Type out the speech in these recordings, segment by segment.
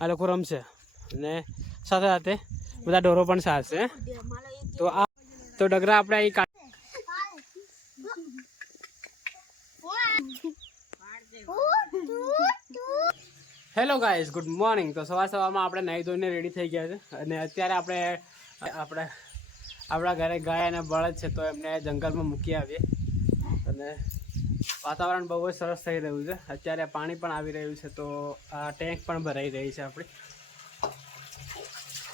આ લોકો રમશે અને સાથે સાથે બધા ઢોરો પણ સારશે. તો આ તો ડગરા આપણે અહીં હેલો ગાઈઝ, ગુડ મોર્નિંગ. તો સવારમાં આપણે નાહી ધોઈને રેડી થઈ ગયા છે અને અત્યારે આપણે આપણા ઘરે ગાય અને બળદ છે તો એમને જંગલમાં મૂકી આવીએ. અને વાતાવરણ બહુ જ સરસ થઈ રહ્યું છે. અત્યારે પાણી પણ આવી રહ્યું છે તો આ ટેન્ક પણ ભરાઈ રહી છે આપણી.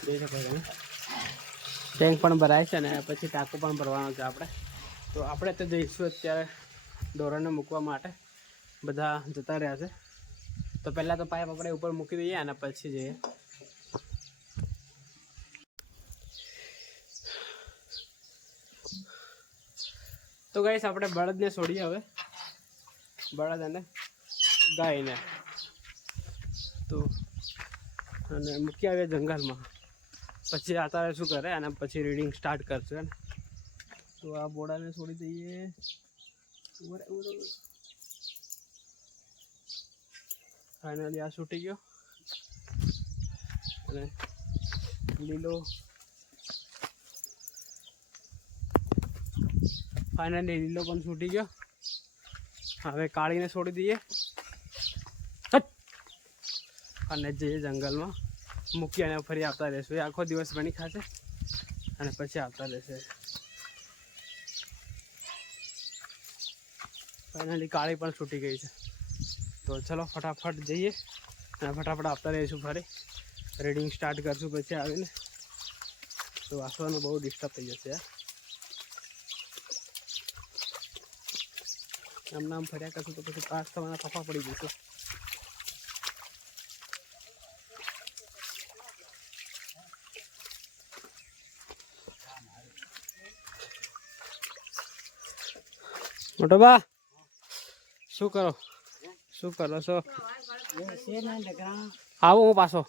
જોઈ શકો છો, ટેન્ક પણ ભરાય છે અને પછી ટાંકો પણ ભરવાનો છે આપણે. તો આપણે તો જઈશું અત્યારે ઢોરોને મૂકવા માટે. બધા જતા રહ્યા છે તો પહેલાં તો પાઇપ આપણે ઉપર મૂકી દઈએ અને પછી જઈએ. તો ગાઈસ આપણે બળદને છોડીએ હવે, બળદ અને ગાયને તો અને મૂકી આવીએ જંગલમાં. પછી અત્યારે શું કરે અને પછી રીડિંગ સ્ટાર્ટ કરશે. તો આ બોડાને છોડી દઈએ. ફાઇનલી આ છૂટી ગયો અને લીલો પણ છૂટી ગયો. હવે કાળીને છોડી દઈએ અને જઈએ જંગલમાં મૂકી અને ફરી આવતા રહેશું. એ આખો દિવસ બની ખાશે અને પછી આવતા રહેશે. ફાઇનલી કાળી પણ છૂટી ગઈ છે. તો ચલો ફટાફટ જઈએ અને ફટાફટ આવતા રહીશું. ફરી રીડિંગ સ્ટાર્ટ કરશું પછી આવીને. તો વાંચવાનું બહુ ડિસ્ટર્બ થઈ જશે યાર. આમ ફર્યા કરશું તો પછી પાસ થવાના ફફા પડી જશે. મોટો બા શું કરો છો? આવું હું પાછો.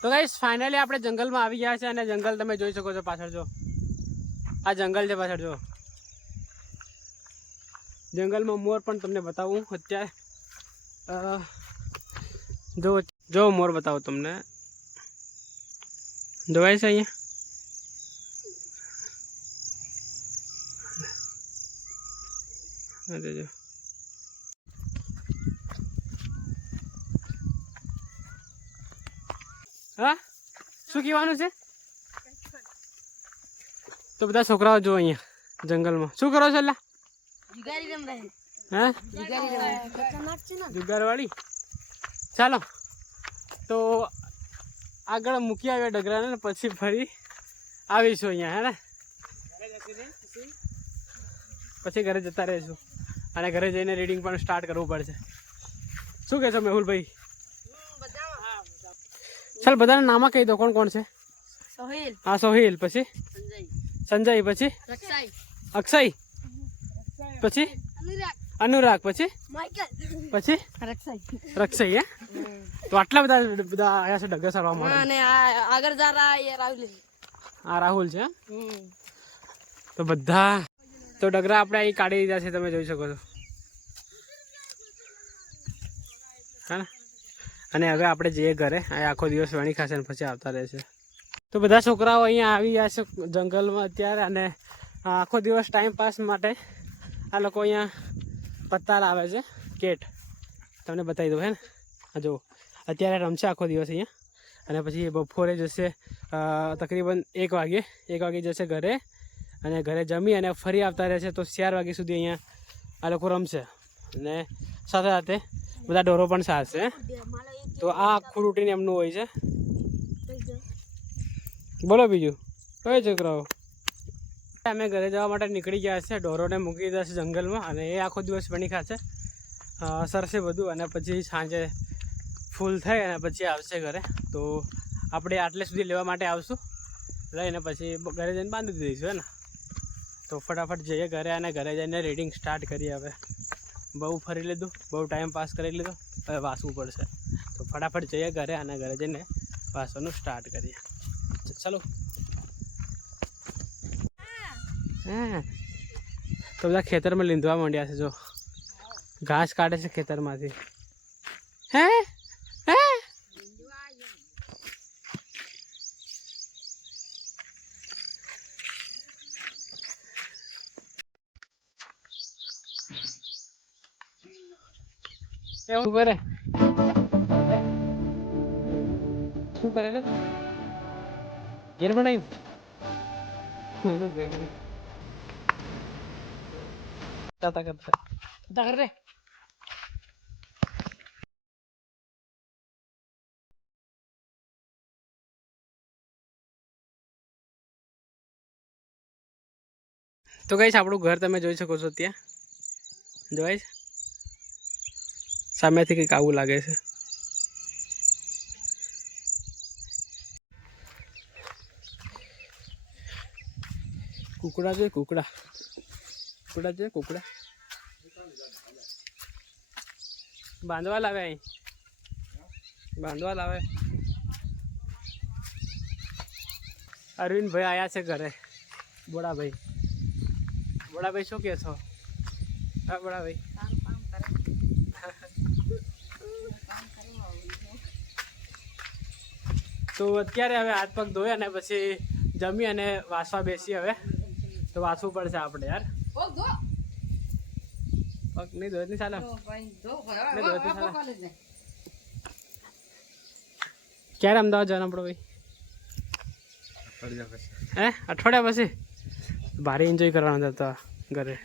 તો ગાઈસ ફાઇનલી આપણે જંગલમાં આવી ગયા છે અને જંગલ તમે જોઈ શકો છો પાછળ. જો આ જંગલ છે પાછળ. જો જંગલમાં મોર પણ તમને બતાવું અત્યારે. જો મોર બતાવું તમને. જોવાય છે અહીંયા. અરે જો હા શું કહેવાનું છે? તો બધા છોકરાઓ જો અહીંયા જંગલમાં શું કરો છો? એલા હા જુગારવાળી. ચાલો તો આગળ મૂકી આવ્યા ડગરાને પછી ફરી આવીશું અહીંયા. હે ને પછી ઘરે જતા રહીશું અને ઘરે જઈને રીડિંગ પણ સ્ટાર્ટ કરવું પડશે. શું કહેશો મેહુલભાઈ? ચાલ બધાના નામ કહી દો. કોણ કોણ છે? સોહિલ. હા સોહિલ. પછી સંજય. પછી અક્ષય. પછી અનુરાગ. પછી રક્ષય. હે તો આટલા બધા આવ્યા છે ડગર સારવા માટે. આગળ જા રહા હે રાહુલ. આ રાહુલ છે. તો બધા તો ડગરા આપણે અહીં કાઢી દીધા છે, તમે જોઈ શકો છો. હા ને. અને હવે આપણે જઈએ ઘરે. અહીં આખો દિવસ વણી ખાશે અને પછી આવતા રહેશે. તો બધા છોકરાઓ અહીંયા આવી ગયા છે જંગલમાં અત્યારે. અને આખો દિવસ ટાઈમ પાસ માટે આ લોકો અહીંયા પત્તા લાવે છે. કેટ તમને બતાવી દઉં. હે ને જો અત્યારે રમશે આખો દિવસ અહીંયા અને પછી બપોરે જશે તકરીબન 1 વાગે જશે ઘરે અને ઘરે જમી અને ફરી આવતા રહેશે. તો 4 વાગ્યા સુધી અહીંયા આ લોકો રમશે અને સાથે સાથે બધા ઢોરો પણ સારશે. તો આ આખું રૂટીન એમનું હોય છે. બોલો બીજું કયો છોકરાઓ? અમે ઘરે જવા માટે નીકળી ગયા છે. ઢોરોને મૂકી દીધા છે જંગલમાં અને એ આખો દિવસ બની ખાશે, સરસે બધું અને પછી સાંજે ફૂલ થઈ અને પછી આવશે ઘરે. તો આપણે આટલે સુધી લેવા માટે આવશું, લઈને પછી ઘરે જઈને બાંધી દઈશું. હે ને તો ફટાફટ જઈએ ઘરે અને ઘરે જઈને રીડિંગ સ્ટાર્ટ કરીએ. હવે બહુ ફરી લીધું, બહુ ટાઈમ પાસ કરી લીધો, હવે વાંચવું પડશે. તો ફટાફટ જઈએ ઘરે અને ઘરે જઈને વાંચવાનું સ્ટાર્ટ કરીએ. ચલો. હા તો બધા ખેતરમાં લીંધવા માંડ્યા છે. જો ઘાસ કાઢે છે ખેતરમાંથી. હે હે એવું કરે શું કરે રે ઘેર બનાવ્યું તાતા કરતા તાતા કર રે તો ગાઈસ આપણું ઘર તમે જોઈ શકો છો ત્યાં જોવાય છે સામેથી કંઈક આવું લાગે છે કુકડા જોઈએ કુકડા કુકડા જોઈએ કુકડા બાંધવા લાવે અહીં બાંધવા લાવે અરવિંદભાઈ આવ્યા છે ઘરે બોડાભાઈ બોડાભાઈ શું કહે છો હા બોડાભાઈ તો અત્યારે હવે હાથ પગ ધોયા અને પછી જમી અને વાસવા બેસી હવે તો વાસવું પડશે આપણે યાર પગ નહીં ધોત નહીં ચાલે ક્યારે અમદાવાદ જવાનું આપણો ભાઈ હે અઠવાડિયા પછી ભારે એન્જોય કરવાના હતા ઘરે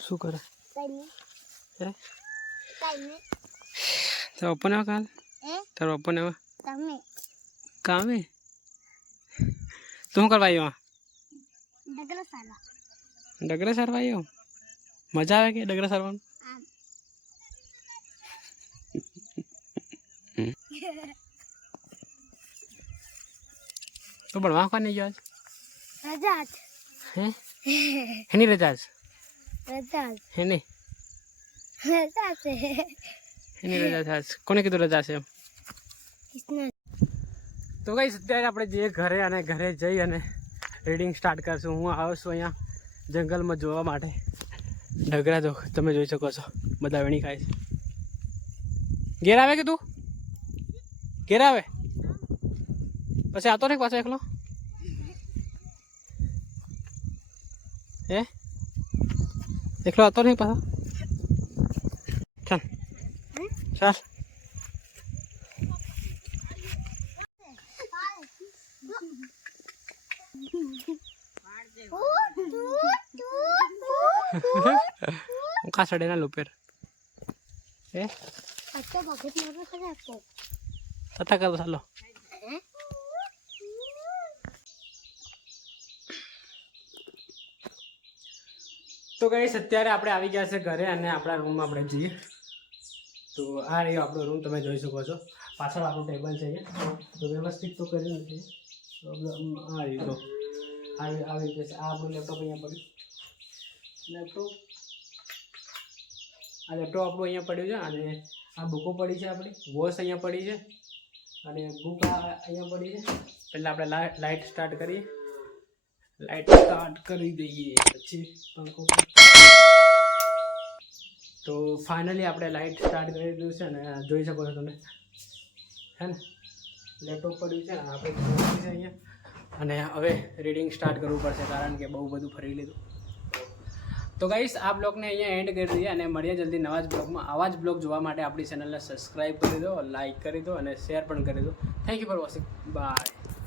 શું કરે હે તારો પપ્પાને આવા કાલ તારો પપ્પાને આવા કામે તું શું કરવા આવ્યો ડગરા સારવા આવ્યો મજા આવે કે ડગરા સારવાનું તો ભણવા કોને ગયો રજા હે એની રજા રજા એની રજા છે એની રજા છે કોને કીધું રજા છે એમ તો કઈ અત્યારે આપણે જઈએ ઘરે અને ઘરે જઈ અને રીડિંગ સ્ટાર્ટ કરશું હું આવું છું અહીંયા જંગલમાં જોવા માટે ડગરા તો તમે જોઈ શકો છો બધા વેણી ખાય છે ઘેર આવે કે તું ઘેર આવે પછી આવતો ને પાછો એકલો હે એકલો આવતો નહીં પાછો ચાલ ચાલ કાસડે ના લુપેર હે अच्छा बहुत मजा आ आपको તતા કર ચાલો તો ગાઈસ અત્યારે આપણે આવી ગયા છે ઘરે અને આપણા રૂમમાં આપણે જઈએ તો આ રહ્યો આપણો રૂમ તમે જોઈ શકો છો પાછળ આપણું ટેબલ છે તો વ્યવસ્થિત તો કરી નથી આ રીતો આવી રીતે આ આપણું લેપટોપ અહીંયા પડ્યું લેપટોપ આપણું અહીંયા પડ્યું છે અને આ બુકો પડી છે આપણી વોશ અહીંયા પડી છે અને બુક અહીંયા પડી છે પહેલાં આપણે લાઇટ સ્ટાર્ટ કરીએ લાઇટ સ્ટાર્ટ કરી દઈએ પછી પંખો તો ફાઇનલી આપણે લાઇટ સ્ટાર્ટ કરી દીધું છે અને જોઈ શકો છો તમે હે ને લેપટોપ પડ્યું છે ને આપણે છે અહીંયા અને હવે રીડિંગ સ્ટાર્ટ કરવું પડશે કારણ કે બહુ બધું ફરી લીધું તો ગાઈસ આ બ્લોગને અહીંયા એન્ડ કરી દઈએ અને મળીએ જલ્દી નવા જ બ્લોગમાં આવા જ બ્લોગ જોવા માટે આપણી ચેનલને સબસ્ક્રાઈબ કરી દો લાઇક કરી દો અને શેર પણ કરી દો thank you for watching bye